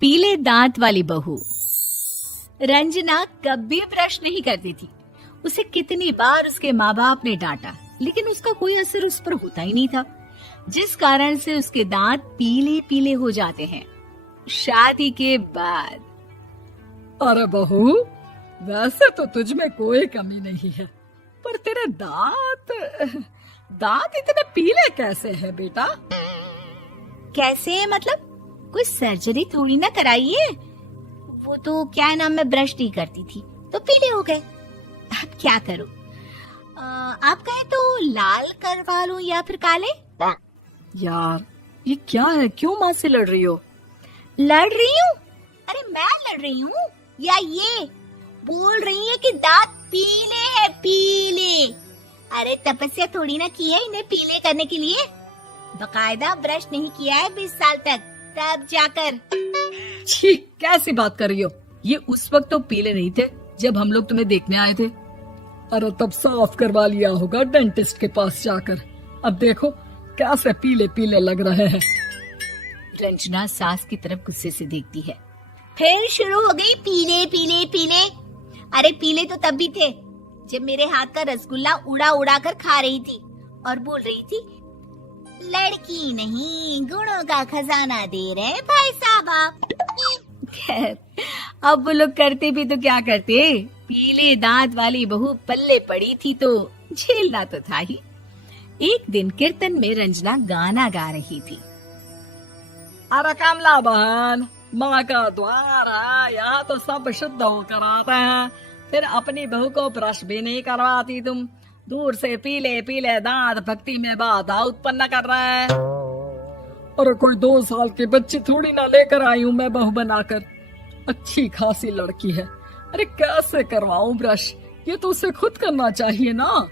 पीले दांत वाली बहू। रंजना कभी ब्रश नहीं करती थी। उसे कितनी बार उसके माँ बाप ने डांटा, लेकिन उसका कोई असर उस पर होता ही नहीं था, जिस कारण से उसके दांत पीले पीले हो जाते हैं। शादी के बाद अरे बहू, वैसे तो तुझ में कोई कमी नहीं है, पर तेरे दांत इतने पीले कैसे हैं बेटा? कैसे मतलब? कोई सर्जरी थोड़ी ना कराइए। वो तो क्या नाम, मैं ब्रश नहीं करती थी तो पीले हो गए। अब क्या करूं? आप कहें तो लाल करवा लूं या फिर काले? यार ये क्या है, क्यों माँ से लड़ रही हो? लड़ रही हूँ? अरे मैं लड़ रही हूँ या ये बोल रही है कि दांत पीले हैं, पीले। अरे तपस्या थोड़ी ना की है इन्हें पीले करने के लिए। बकायदा ब्रश नहीं किया है 20 साल तक, तब जाकर। छी, कैसी बात कर रही हो? ये उस वक्त तो पीले नहीं थे जब हम लोग तुम्हें देखने आए थे। अरे तब साफ करवा लिया होगा डेंटिस्ट के पास जाकर। अब देखो कैसे पीले पीले लग रहे हैं। रंजना सास की तरफ गुस्से से देखती है। फिर शुरू हो गई पीले पीले पीले। अरे पीले तो तब भी थे जब मेरे हाथ का रसगुल्ला उड़ा उड़ा कर खा रही थी और बोल रही थी, लड़की नहीं गुणों का खजाना दे रहे भाई साहब आप। खैर, अब वो लोग करते भी तो क्या करते, पीले दांत वाली बहू पल्ले पड़ी थी तो झेलना तो था ही। एक दिन कीर्तन में रंजना गाना गा रही थी। अरे कमला बहन, माँ का द्वार है, यहाँ तो सब शुद्ध होकर आते हैं, फिर अपनी बहू को ब्रश भी नहीं करवाती तुम। दूर से पीले पीले दांत भक्ति में बाधा उत्पन्न कर रहे हैं। अरे कोई 2 साल के बच्ची थोड़ी ना लेकर आई हूँ मैं बहू बनाकर। अच्छी खासी लड़की है, अरे कैसे करवाऊं ब्रश? ये तो उसे खुद करना चाहिए ना।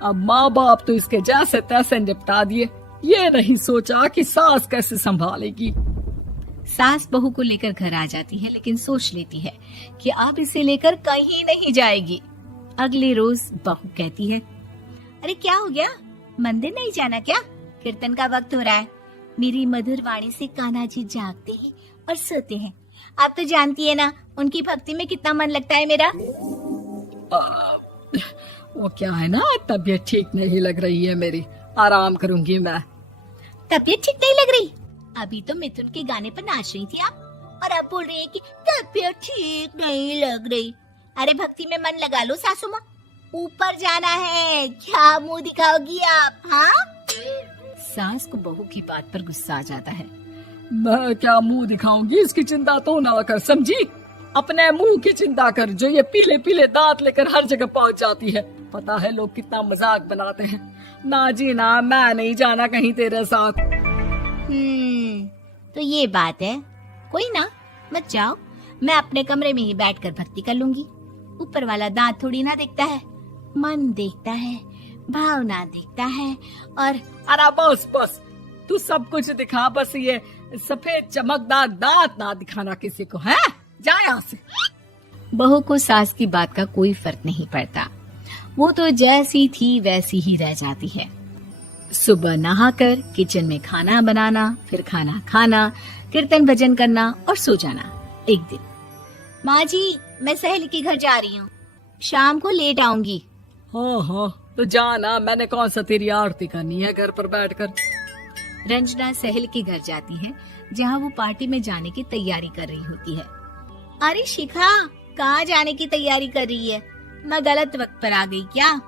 अब माँ बाप तो इसके जैसे तैसे निपटा दिए, ये नहीं सोचा कि सास कैसे संभालेगी। सास बहू को लेकर घर आ जाती है, लेकिन सोच लेती है कि अब इसे लेकर कहीं नहीं जाएगी। अगले रोज बहू कहती है, अरे क्या हो गया, मंदिर नहीं जाना क्या? कीर्तन का वक्त हो रहा है। मेरी मधुर वाणी से कान्हा जी जागते हैं और सोते हैं। आप तो जानती है ना उनकी भक्ति में कितना मन लगता है मेरा। वो क्या है ना, तबीयत ठीक नहीं लग रही है मेरी, आराम करूंगी मैं। तबीयत ठीक नहीं लग रही? अभी तो मिथुन के गाने पर नाच रही थी आप, और अब बोल रही है कि तबीयत ठीक नहीं लग रही। अरे भक्ति में मन लगा लो सासू माँ, ऊपर जाना है, क्या मुंह दिखाओगी आप? हाँ? सास को बहू की बात पर गुस्सा आ जाता है। मैं क्या मुंह दिखाऊंगी, इसकी चिंता तो ना कर, समझी? अपने मुंह की चिंता कर, जो ये पीले पीले दांत लेकर हर जगह पहुंच जाती है। पता है लोग कितना मजाक बनाते हैं। ना जी ना, मैं नहीं जाना कहीं तेरे साथ। तो ये बात है, कोई ना, मत जाओ, मैं अपने कमरे में ही बैठकर भक्ति कर लूंगी। ऊपर वाला दांत थोड़ी ना देखता है, मन देखता है, भावना देखता है। और अरे बस बस, तू सब कुछ दिखा, बस ये सफेद चमकदार दांत ना दिखाना किसी को, है? जा यहाँ से। बहू को सास की बात का कोई फर्क नहीं पड़ता, वो तो जैसी थी वैसी ही रह जाती है। सुबह नहाकर किचन में खाना बनाना, फिर खाना खाना, कीर्तन भजन करना और सो जाना। एक दिन, माँ जी मैं सहेली के घर जा रही हूँ, शाम को लेट आऊंगी। हाँ हाँ तो जाना, मैंने कौन सा तेरी आरती करनी है घर पर बैठकर। रंजना सहेली के घर जाती है, जहाँ वो पार्टी में जाने की तैयारी कर रही होती है। अरे शिखा, कहाँ जाने की तैयारी कर रही है? मैं गलत वक्त पर आ गई क्या?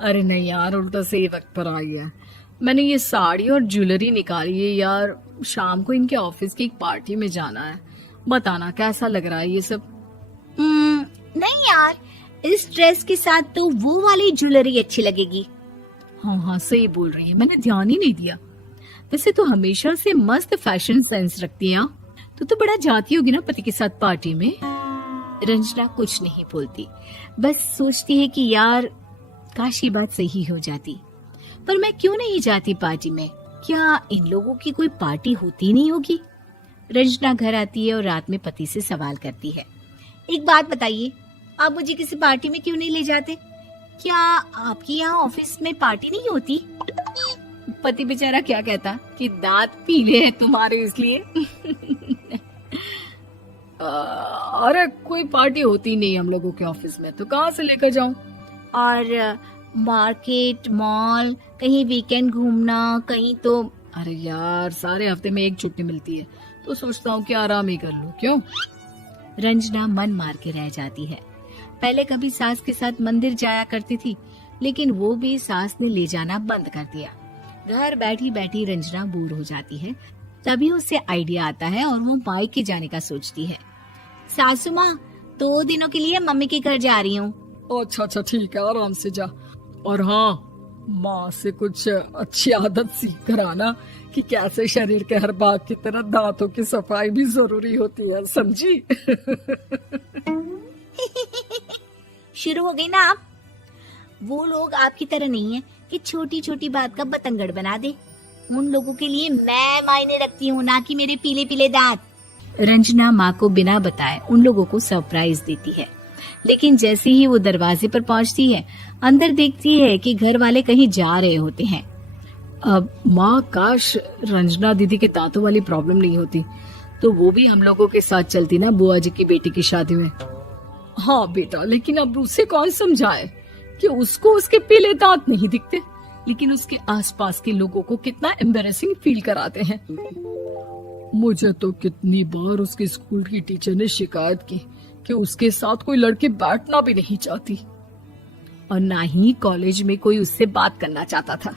अरे नहीं यार, उल्टा सही वक्त पर आई है। मैंने ये साड़ी और ज्वेलरी निकाली है यार, शाम को इनके ऑफिस की एक पार्टी में जाना है। बताना कैसा लग रहा है ये सब? नहीं यार, इस ड्रेस के साथ तो वो वाली ज्वेलरी अच्छी लगेगी। हाँ हाँ सही बोल रही है, मैंने ध्यान ही नहीं दिया। वैसे तो हमेशा से मस्त फैशन सेंस रखती है। तो बड़ा जाती होगी ना पति के साथ पार्टी में। रंजना कुछ नहीं बोलती, बस सोचती है कि यार काश ये बात सही हो जाती, पर मैं क्यों नहीं जाती पार्टी में? क्या इन लोगों की कोई पार्टी होती नहीं होगी? रंजना घर आती है और रात में पति से सवाल करती है, एक बात बताइए, आप मुझे किसी पार्टी में क्यों नहीं ले जाते? क्या आपके यहाँ ऑफिस में पार्टी नहीं होती? पति बेचारा क्या कहता कि दांत पीले हैं तुम्हारे इसलिए। अरे कोई पार्टी होती नहीं हम लोगों के ऑफिस में, तो कहाँ से लेकर जाऊं? और मार्केट, मॉल, कहीं वीकेंड घूमना, कहीं तो। अरे यार, सारे हफ्ते में एक छुट्टी मिलती है, तो सोचता हूँ कि आराम ही कर लूं। क्यों? रंजना मन मार के रह जाती है। पहले कभी सास के साथ मंदिर जाया करती थी, लेकिन वो भी सास ने ले जाना बंद कर दिया। घर बैठी बैठी रंजना बोर हो जाती है। तभी उसे आइडिया आता है और वो मायके जाने का सोचती है। सासू माँ, 2 दिनों के लिए मम्मी के घर जा रही हूँ। अच्छा ठीक है, आराम से जा। और हाँ, माँ से कुछ अच्छी आदत सीख कर आना कि कैसे शरीर के हर भाग की तरह दांतों की सफाई भी जरूरी होती है, समझी? शुरू हो गई ना आप। वो लोग आपकी तरह नहीं है कि छोटी छोटी बात का बतंगड़ बना दे। उन लोगों के लिए मैं मायने रखती हूँ, ना कि मेरे पीले पीले दांत। रंजना माँ को बिना बताए उन लोगों को सरप्राइज देती है, लेकिन जैसे ही वो दरवाजे पर पहुंचती है, अंदर देखती है कि घर वाले कहीं जा रहे होते हैं। अब माँ, काश रंजना दीदी के दांतों वाली प्रॉब्लम नहीं होती, तो वो भी हम लोगों के साथ चलती ना बुआ जी की बेटी की शादी में। हाँ बेटा, लेकिन अब उसे कौन समझाए कि उसको उसके पीले दांत नहीं दिखते, लेकिन उसके आसपास के लोगों को कितना एम्बैरेसिंग फील कराते हैं। मुझे तो कितनी बार उसके स्कूल की टीचर ने शिकायत की कि उसके साथ कोई लड़की बैठना भी नहीं चाहती, और ना ही कॉलेज में कोई उससे बात करना चाहता था।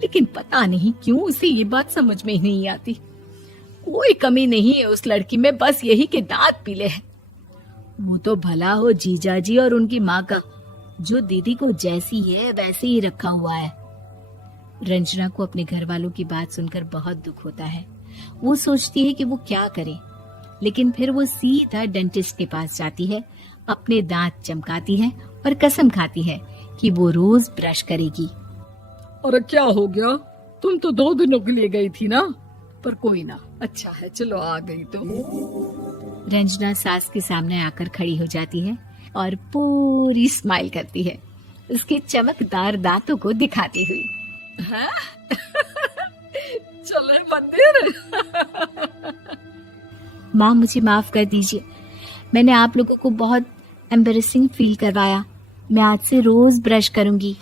लेकिन पता नहीं क्यों उसे ये बात समझ में ही नहीं आती। कोई कमी नहीं है उस लड़की में, बस यही कि दांत पीले हैं। वो तो भला हो जीजा जी और उनकी माँ का, जो दीदी को जैसी है वैसे ही रखा हुआ है। रंजना को अपने घर वालों की बात सुनकर बहुत दुख होता है। वो सोचती है कि वो क्या करे, लेकिन फिर वो सीधा डेंटिस्ट के पास जाती है, अपने दांत चमकाती है और कसम खाती है कि वो रोज ब्रश करेगी। अरे क्या हो गया? तुम तो 2 दिनों के लिए गई थी ना, पर कोई ना, अच्छा है, चलो आ गई तो। रंजना सास के सामने आकर खड़ी हो जाती है और पूरी स्माइल करती है, उसके चमकदार दांतों को दिखाती हुई। हैं? चले मंदिर। माँ, मुझे माफ कर दीजिए, मैंने आप लोगों को बहुत एम्बैरेसिंग फील करवाया। मैं आज से रोज ब्रश करूंगी।